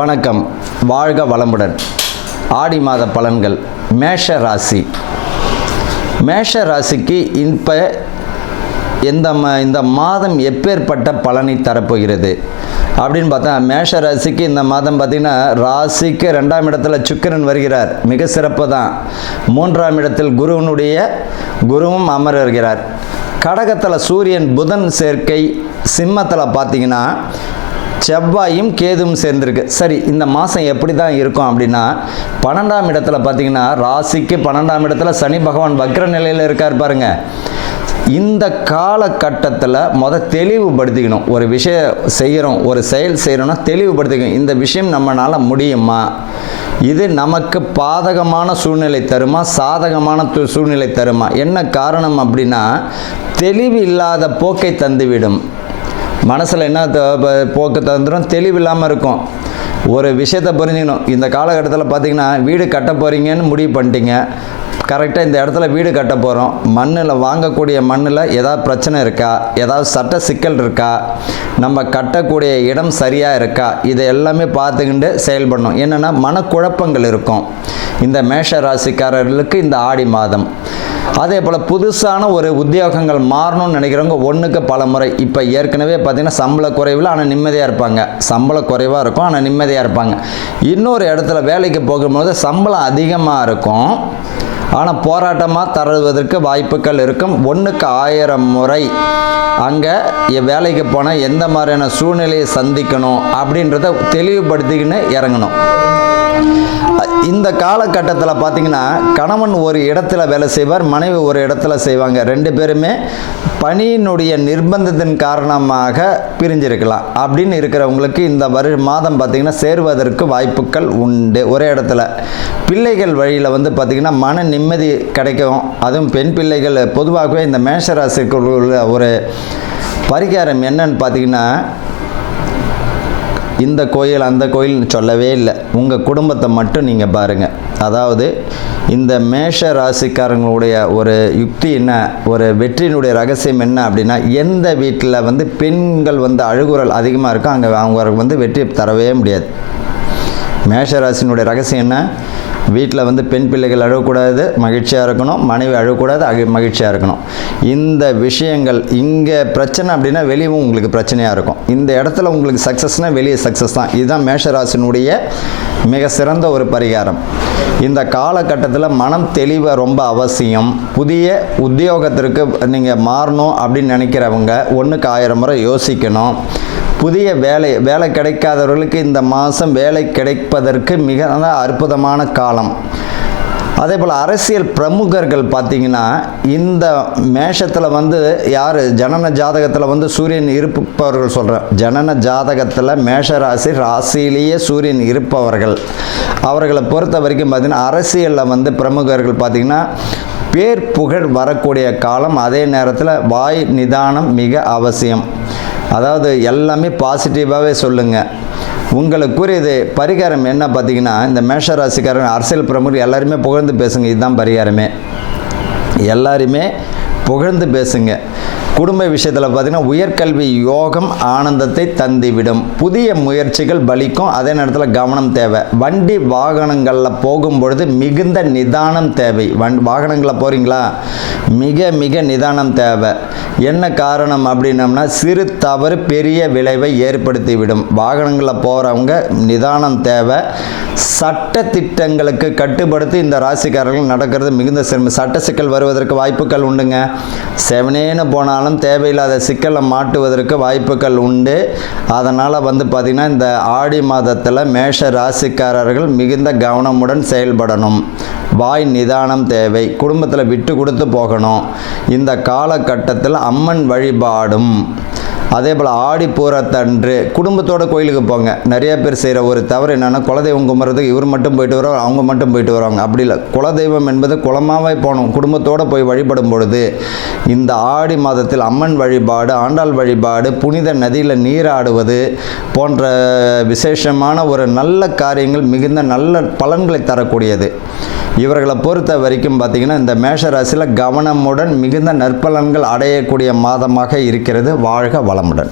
வணக்கம். வாழ்க வளமுடன். ஆடி மாத பலன்கள். மேஷ ராசி. மேஷ ராசிக்கு இப்போ இந்த ம இந்த மாதம் எப்பேற்பட்ட பலனை தரப்போகிறது? அப்படின்னு பார்த்தா மேஷ ராசிக்கு இந்த மாதம் பார்த்திங்கன்னா ராசிக்கு ரெண்டாம் இடத்துல சுக்கிரன் வருகிறார். மிக சிறப்பு தான். மூன்றாம் இடத்தில் குருவனுடைய குருவும் அமர் வருகிறார் கடகத்தில் சூரியன் புதன் சேர்க்கை சிம்மத்தில் பார்த்தீங்கன்னா செவ்வாயும் கேதும் சேர்ந்திருக்கு. சரி இந்த மாதம் எப்படி தான் இருக்கும் அப்படின்னா பன்னெண்டாம் இடத்துல பார்த்தீங்கன்னா ராசிக்கு பன்னெண்டாம் இடத்துல சனி பகவான் வக்ர நிலையில் இருக்கார் பாருங்க. இந்த காலகட்டத்தில் முத தெளிவுபடுத்திக்கணும். ஒரு விஷயம் செய்கிறோம் ஒரு செயல் செய்கிறோம்னா தெளிவுபடுத்திக்கணும். இந்த விஷயம் நம்மளால் முடியுமா? இது நமக்கு பாதகமான சூழ்நிலை தருமா? சாதகமான சூழ்நிலை தருமா? என்ன காரணம் அப்படின்னா தெளிவு இல்லாத போக்கை தந்துவிடும். மனசில் என்ன த- போக்கு தந்துடும் தெளிவில்லாமல் இருக்கும். ஒரு விஷயத்தை புரிஞ்சுக்கணும். இந்த காலகட்டத்தில் பார்த்தீங்கன்னா வீடு கட்ட போகிறீங்கன்னு முடிவு பண்ணிட்டீங்க. கரெக்டாக இந்த இடத்துல வீடு கட்ட போகிறோம் மண்ணில் வாங்கக்கூடிய மண்ணில் ஏதாவது பிரச்சனை இருக்கா? ஏதாவது சட்ட சிக்கல் இருக்கா? நம்ம கட்டக்கூடிய இடம் சரியாக இருக்கா? இதை எல்லாமே பார்த்துக்கிட்டு செயல்படணும். என்னென்னா மனக்குழப்பங்கள் இருக்கும். இந்த மேஷ ராசிக்காரர்களுக்கு இந்த ஆடி மாதம். அதே போல் புதுசான ஒரு உத்தியோகங்கள் மாறணும்னு நினைக்கிறவங்க ஒன்றுக்கு பல முறை. இப்போ ஏற்கனவே பார்த்திங்கன்னா சம்பள குறைவில் ஆனால் நிம்மதியாக இருப்பாங்க. சம்பள குறைவாக இருக்கும் ஆனால் நிம்மதியாக இருப்பாங்க. இன்னொரு இடத்துல வேலைக்கு போகும்போது சம்பளம் அதிகமாக இருக்கும். ஆனால் போராட்டமாக தருவதற்கு வாய்ப்புகள் இருக்கும். ஒன்றுக்கு ஆயிரம் முறை அங்கே வேலைக்கு போனால் எந்த மாதிரியான சூழ்நிலையை சந்திக்கணும் அப்படின்றத தெளிவுபடுத்திக்கின்னு இறங்கணும். இந்த காலகட்டத்தில் பார்த்தீங்கன்னா கணவன் ஒரு இடத்துல வேலை செய்வார் மனைவி ஒரு இடத்துல செய்வாங்க. ரெண்டு பேருமே பணியினுடைய நிர்பந்தத்தின் காரணமாக பிரிஞ்சிருக்கலாம். அப்படின்னு இருக்கிறவங்களுக்கு இந்த வரு மாதம் பார்த்திங்கன்னா சேருவதற்கு வாய்ப்புகள் உண்டு ஒரே இடத்துல. பிள்ளைகள் வழியில் வந்து பார்த்திங்கன்னா மன நிம்மதி கிடைக்கும். அதுவும் பெண் பிள்ளைகள் பொதுவாகவே இந்த மேஷராசிக்குள்ள ஒரு பரிகாரம் என்னன்னு பார்த்தீங்கன்னா இந்த கோயில் அந்த கோயில்னு சொல்லவே இல்லை. உங்கள் குடும்பத்தை மட்டும் நீங்கள் பாருங்கள் அதாவது இந்த மேஷ ராசிக்காரங்களுடைய ஒரு யுக்தி என்ன? ஒரு வெற்றியினுடைய ரகசியம் என்ன அப்படின்னா எந்த வீட்டில் வந்து பெண்கள் வந்து அழுகுறல் அதிகமாக இருக்கோ அங்கே அவங்க வந்து வெற்றி தரவே முடியாது. மேஷ ராசினுடைய ரகசியம் என்ன? வீட்டில் வந்து பெண் பிள்ளைகள் அழகக்கூடாது மகிழ்ச்சியாக இருக்கணும் மனைவி அழகக்கூடாது அக மகிழ்ச்சியாக இருக்கணும். இந்த விஷயங்கள் இங்கே பிரச்சனை அப்படின்னா வெளியவும் உங்களுக்கு பிரச்சனையாக இருக்கும். இந்த இடத்துல உங்களுக்கு சக்ஸஸ்னால் வெளியே சக்ஸஸ் தான். இதுதான் மேஷராசினுடைய மிக சிறந்த ஒரு பரிகாரம். இந்த காலகட்டத்தில் மனம் தெளிவாக ரொம்ப அவசியம். புதிய உத்தியோகத்திற்கு நீங்கள் மாறணும் அப்படின்னு நினைக்கிறவங்க ஒன்றுக்கு ஆயிரம் முறை யோசிக்கணும். புதிய வேலை வேலை கிடைக்காதவர்களுக்கு இந்த மாதம் வேலை கிடைப்பதற்கு மிக அற்புதமான காலம். அதே போல் அரசியல் பிரமுகர்கள் பார்த்தீங்கன்னா இந்த மேஷத்தில் வந்து யார்? ஜனன ஜாதகத்தில் வந்து சூரியன் இருப்பவர்கள் சொல்கிறேன் ஜனன ஜாதகத்தில் மேஷ ராசி ராசியிலேயே சூரியன் இருப்பவர்கள். அவர்களை பொறுத்த வரைக்கும் பார்த்தீங்கன்னா அரசியலில் வந்து பிரமுகர்கள் பார்த்திங்கன்னா பேர் புகழ் வரக்கூடிய காலம் அதே நேரத்தில் வாய் நிதானம் மிக அவசியம். அதாவது எல்லாமே பாசிட்டிவாகவே சொல்லுங்கள் உங்களுக்குரியது பரிகாரம் என்ன பார்த்தீங்கன்னா இந்த மேஷ ராசிக்காரன் அரசியல் பிரமுகர் எல்லாருமே புகழ்ந்து பேசுங்க. இதுதான் பரிகாரமே. எல்லாருமே புகழ்ந்து பேசுங்க. குடும்ப விஷயத்தில் பார்த்தீங்கன்னா உயர்கல்வி யோகம் ஆனந்தத்தை தந்துவிடும். புதிய முயற்சிகள் பலிக்கும். அதே நேரத்தில் கவனம் தேவை. வண்டி வாகனங்களில் போகும்பொழுது மிகுந்த நிதானம் தேவை. வண் வாகனங்களில் போகிறீங்களா மிக மிக நிதானம் தேவை. என்ன காரணம் அப்படின்னம்னா சிறு தவறு பெரிய விளைவை ஏற்படுத்திவிடும். வாகனங்களில் போகிறவங்க நிதானம் தேவை. சட்ட திட்டங்களுக்கு கட்டுப்படுத்தி இந்த ராசிக்காரர்கள் நடக்கிறது மிகுந்த சிரமம். சட்ட சிக்கல் வருவதற்கு வாய்ப்புகள் உண்டுங்க. செவனேன்னு போனால் போனாலும் தேவையில்லாத சிக்கலை மாட்டுவதற்கு வாய்ப்புகள் உண்டு. அதனால் வந்து பார்த்திங்கன்னா இந்த ஆடி மாதத்தில் மேஷ ராசிக்காரர்கள் மிகுந்த கவனமுடன் செயல்படணும். வாய் நிதானம் தேவை. குடும்பத்தில் விட்டு கொடுத்து போகணும். இந்த காலகட்டத்தில் அம்மன் வழிபாடும் அதே போல் ஆடி பூரத்தன்று குடும்பத்தோட கோயிலுக்கு போங்க. நிறைய பேர் செய்கிற ஒரு தவறு என்னென்னா குலதெய்வம் கும்பிட்றதுக்கு இவர் மட்டும் போயிட்டு வரோம் அவங்க மட்டும் போயிட்டு வருவாங்க. அப்படி இல்லை. குலதெய்வம் என்பது குளமாகவே போகணும். குடும்பத்தோடு போய் வழிபடும் பொழுது இந்த ஆடி மாதத்தில் அம்மன் வழிபாடு ஆண்டாள் வழிபாடு புனித நதியில் நீராடுவது போன்ற விசேஷமான ஒரு நல்ல காரியங்கள் மிகுந்த நல்ல பலன்களை தரக்கூடியது. இவர்களை பொறுத்த வரைக்கும் பார்த்திங்கன்னா இந்த மேஷ ராசியில் கவனமுடன் மிகுந்த நற்பலன்கள் அடையக்கூடிய மாதமாக இருக்கிறது. வாழ்க வளமுடன்.